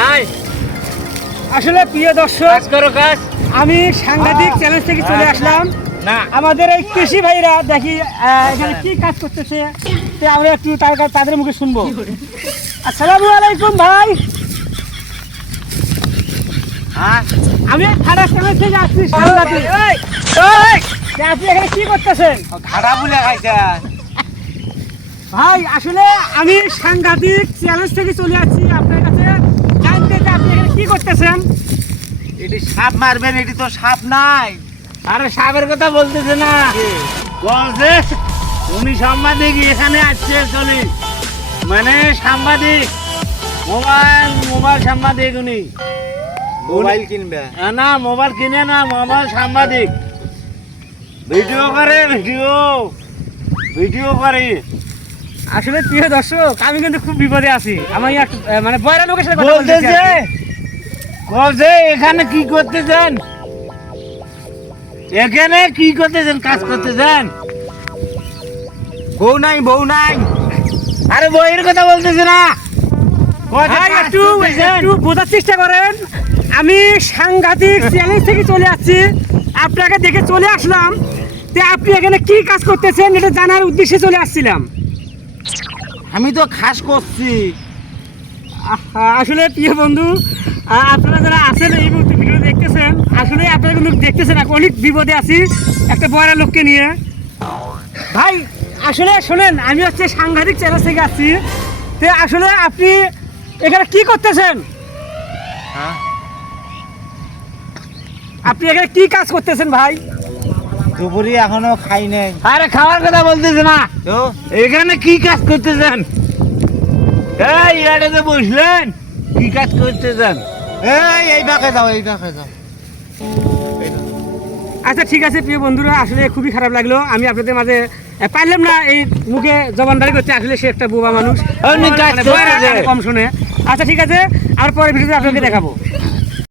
নাই আসলে প্রিয় দর্শক, কাজ করো কাজ। আমি সাংঘাতিক চ্যালেঞ্জ থেকে চলে আসলাম। না আমাদের এই কৃষি ভাইরা দেখি এখানে কি কাজ করতেছে, তো আমরা একটু তাদের মুখে শুনবো। আসসালামু আলাইকুম ভাই। হ্যাঁ আমি ঠাডা চ্যালেঞ্জ থেকে আসছি সাংঘাতিক। আপনি এখানে কি করতেছেন ঘাড়া বুলে খাইছে। ভাই? আসলে আমি সাংঘাতিক চ্যালেঞ্জ থেকে চলে আসছি আপনার কাছে জানতে যে আপনি এখানে কি করতেছেন। এটি সাপ মারবেন, এটি তো সাপ নাই। আরে সাপের কথা বলতেছে না, বলছে উনি সাংবাদিক এখানে আসছে চলি, মানে সাংবাদিক, মোবাইল সাংবাদিক। উনি মোবাইল কিনবে না, মোবাইল কিনে না, মোবাইল সাংবাদিক। ভিডিও করে, ভিডিও করে। আসলে প্রিয় দর্শক, আমি কিন্তু খুব বিপদে আছি। আমি মানে বয়রা লোকের সাথে কথা বলতেছি। বলছে এখানে কি করতেছেন, এখানে কি করতেছেন, কাজ করতেছেন? বউ নাই। আরে বউয়ের কথা বলতেছে না, ভাই একটু বোঝার চেষ্টা করেন। আমি সাংঘাতিক চ্যালেঞ্জ থেকে চলে আসছি, আপনাকে দেখে চলে আসলাম। তো আপনি এখানে কি কাজ করতেছেন এটা জানার উদ্দেশ্যে চলে আসছিলাম। আমি তো খাস করছি। আসলে প্রিয় বন্ধু, আপনারা যারা আছেন এই মুহূর্তে ভিডিও দেখতেছেন, আসলে আপনারা কিন্তু দেখতেছেন অনেক বিপদে আছি একটা বয়রা লোককে নিয়ে। ভাই আসলে শোনেন, আমি হচ্ছে সাংঘাতিক চ্যালেঞ্জ থেকে আসছি। তো আসলে আপনি এখানে কি করতেছেন? আপনি এখানে কি কাজ করতেছেন ভাই? দুপুরে এখনো খাই নাই। আরে খাওয়ার কথা বলতেছে না তো, এখানে কি কাজ করতেছেন? এই এটাতে বসলেন, কি কাজ করতেছেন? এই পাকে যাও। আচ্ছা ঠিক আছে প্রিয় বন্ধুরা, আসলে খুবই খারাপ লাগলো। আমি আপনাদের মাঝে পারলাম না এই মুখে জবানদারি করতে। আসলে সে একটা বোবা মানুষ, কাজ কম শুনে। আচ্ছা ঠিক আছে, আর পরে ভিডিওতে আপনাকে দেখাবো।